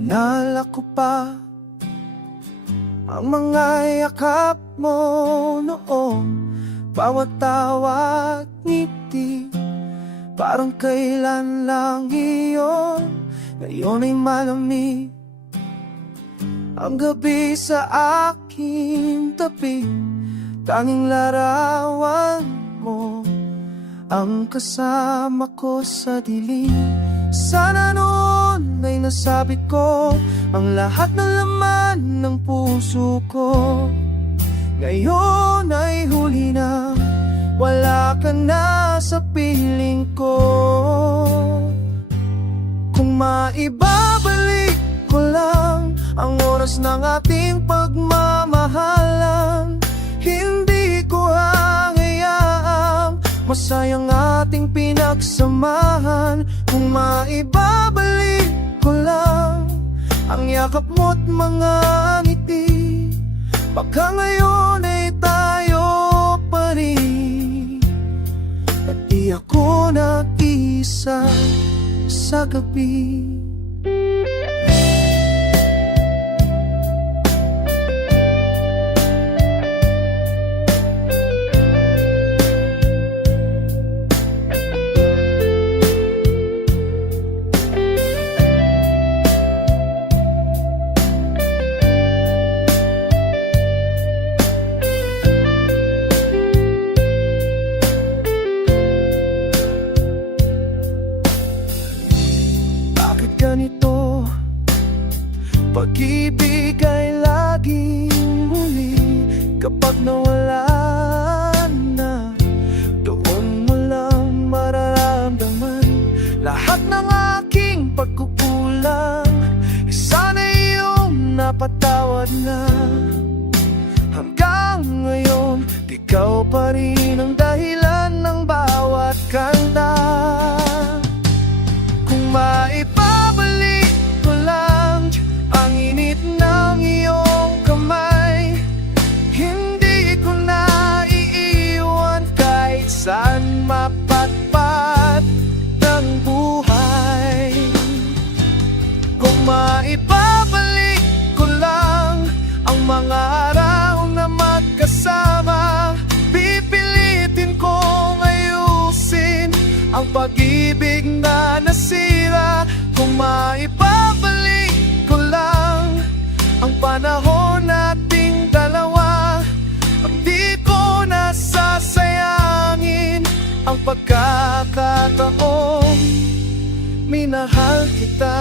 Naalala ko pa ang mga yakap mo noon, bawat tawa at ngiti, parang kailan lang iyon. Ngayon ay malamig ang gabi sa aking tabi, tanging larawan mo ang kasama ko sa dilim. Sana noon ay nasabi ko ang lahat ng laman ng puso ko. Ngayon ay huli na, wala ka na sa piling ko. Kung maibabalik ko lang ang oras ng ating pagmamahalan, hindi ko hangayaang masayang ating pinagsamahan. Kung maibabalik ko lang ang yakap mo't mga ngiti, baka ngayon ay tayo pa rin at di ako nag-isa sa gabi. Ganito, pag-ibig ay laging muli kapag nawala na. Doon mo lang mararamdaman lahat ng aking pagkukulang. Sana iyong napatawad na. Hanggang ngayon, ikaw pa rin ang dahilan ng bawat kanta. Kung maipabalik ko lang ang init ng iyong kamay, hindi ko na iiwan kahit saan mapatpat ng buhay. Kung maipabalik ko lang ang mga araw na magkasama, pipilitin kong ayusin ang pag-ibig na nasira. Kung maibabalik ko lang ang panahon nating dalawa, di ko nasasayangin ang pagkakataong minahal kita.